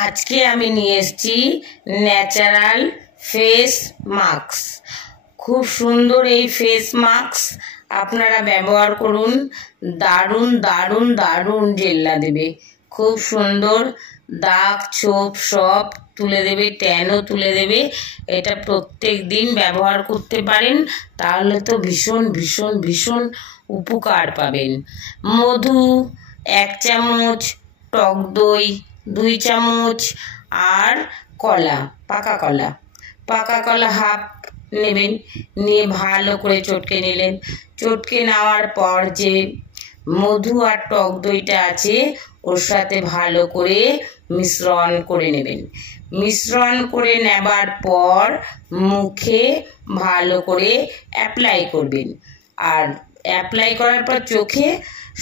আজকে আমি নিয়ে এসেছি ন্যাচারাল ফেস মাস্ক। খুব সুন্দর এই ফেস মাস্ক আপনারা ব্যবহার করুন। দারুণ দারুণ দারুণ জেল্লা দেবে, খুব সুন্দর, দাগ ছোপ সব তুলে দেবে, ট্যানও তুলে দেবে। এটা প্রত্যেক দিন ব্যবহার করতে পারেন, তাহলে তো ভীষণ ভীষণ ভীষণ উপকার পাবেন। মধু 1 চামচ, টক দই 2 চামচ, আর কলা, পাকা কলা হাফ নেবেন। নিয়ে ভালো করে চটকে নিলেন। চটকে নেওয়ার পর যে মধু আর টক দইটা আছে ওর সাথে ভালো করে মিশ্রণ করে নেবেন। মিশ্রণ করে নেবার পর মুখে ভালো করে অ্যাপ্লাই করবেন। আর অ্যাপ্লাই করার পর চোখে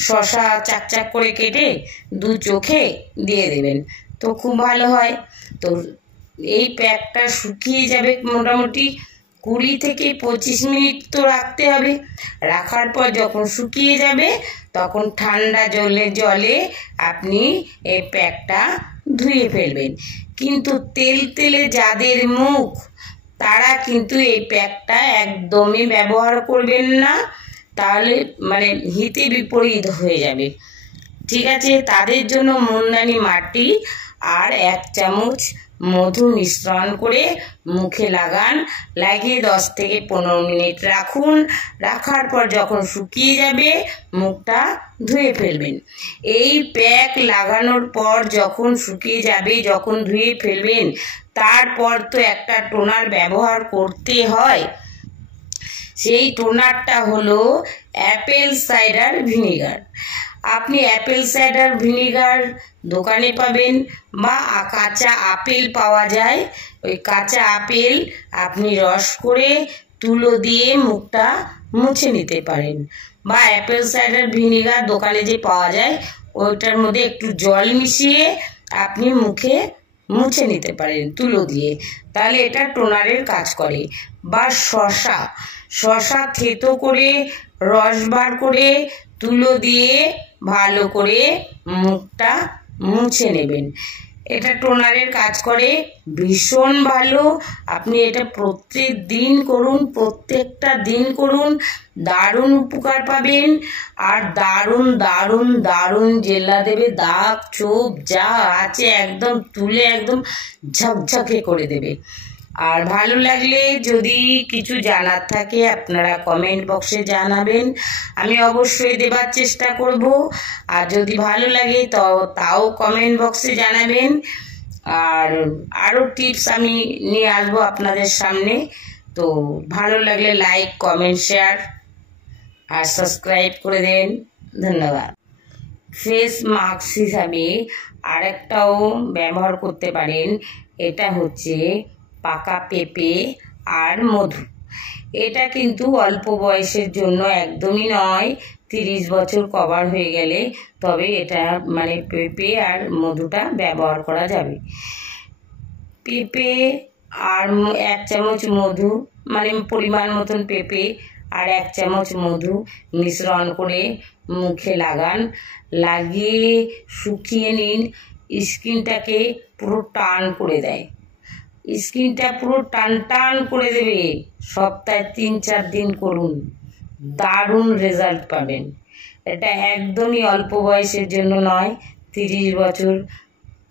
শসা চাকচাক করে কেটে 2 চোখে দিয়ে দেবেন, তো খুব ভালো হয়। তো এই প্যাকটা শুকিয়ে যাবে, মোটামুটি 20 থেকে 25 মিনিট তো রাখতে হবে। রাখার পর যখন শুকিয়ে যাবে তখন ঠান্ডা জলে আপনি এই প্যাকটা ধুয়ে ফেলবেন। কিন্তু তেলে যাদের মুখ, তারা কিন্তু এই প্যাকটা একদমই ব্যবহার করবেন না, তাহলে হিতে বিপরীত হয়ে যাবে। ঠিক আছে, তাদের জন্য মুলতানি মাটি আর 1 চামচ মধু মিশ্রণ করে মুখে লাগান। লাগিয়ে 10 থেকে 15 মিনিট রাখুন। রাখার পর যখন শুকিয়ে যাবে মুখটা ধুয়ে ফেলবেন। এই প্যাক লাগানোর পর যখন শুকিয়ে যাবে, যখন ধুয়ে ফেলবেন, তারপর তো একটা টোনার ব্যবহার করতে হয়। সেই টোনারটা হলো অ্যাপেল সাইডার ভিনিগার। আপনি অ্যাপেল সাইডার ভিনিগার দোকানে পাবেন, বা কাঁচা আপেল পাওয়া যায়। ওই কাঁচা আপেল আপনি রস করে তুলো দিয়ে মুখটা মুছে নিতে পারেন। বা অ্যাপেল সাইডার ভিনিগার দোকানে যে পাওয়া যায় ওইটার মধ্যে একটু জল মিশিয়ে আপনি মুখে মুছে নিতে পারেন তুলো দিয়ে, তাহলে এটা টোনারের কাজ করে। বা শসা থেতো করে রস বার করে তুলো দিয়ে ভালো করে মুখটা মুছে নেবেন, এটা টোনারের কাজ করে, ভীষণ ভালো। আপনি এটা প্রত্যেকটা দিন করুন, দারুণ উপকার পাবেন। আর দারুণ দারুণ দারুণ জেল্লা দেবে, দাগ ছোপ যা আছে একদম তুলে একদম ঝকঝকে করে দেবে। আর ভালো লাগলে যদি কিছু জানার থাকে আপনারা কমেন্ট বক্সে জানাবেন, আমি অবশ্যই দেবার চেষ্টা করব। আর যদি ভালো লাগে তাও কমেন্ট বক্সে জানাবেন। আর আরও টিপস আমি নিয়ে আসবো আপনাদের সামনে। তো ভালো লাগলে লাইক, কমেন্ট, শেয়ার আর সাবস্ক্রাইব করে দেন। ধন্যবাদ। ফেস মাস্ক হিসাবে আরেকটাও ব্যবহার করতে পারেন, এটা হচ্ছে পাকা পেঁপে আর মধু। এটা কিন্তু অল্প বয়সের জন্য একদমই নয়, 30 বছর কভার হয়ে গেলে তবে এটা পেঁপে আর মধুটা ব্যবহার করা যাবে। পেঁপে আর 1 চামচ মধু, পরিমাণ মতন পেঁপে আর 1 চামচ মধু মিশ্রণ করে মুখে লাগান। লাগিয়ে শুকিয়ে নিন। স্কিনটাকে পুরো টান করে দেয়, স্কিনটা পুরো টান করে দেবে। সপ্তাহে 3-4 দিন করুন, দারুণ রেজাল্ট পাবেন। এটা একদমই অল্প বয়সের জন্য নয়, 30 বছর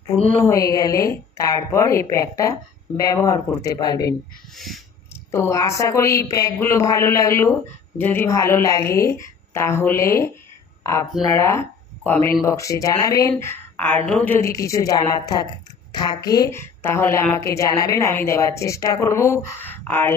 পূর্ণ হয়ে গেলে তারপর এই প্যাকটা ব্যবহার করতে পারবেন। তো আশা করি এই প্যাকগুলো ভালো লাগলো। যদি ভালো লাগে তাহলে আপনারা কমেন্ট বক্সে জানাবেন। আরও যদি কিছু জানার থাকে তাহলে আমাকে জানাবেন, আমি দেওয়ার চেষ্টা করব। আর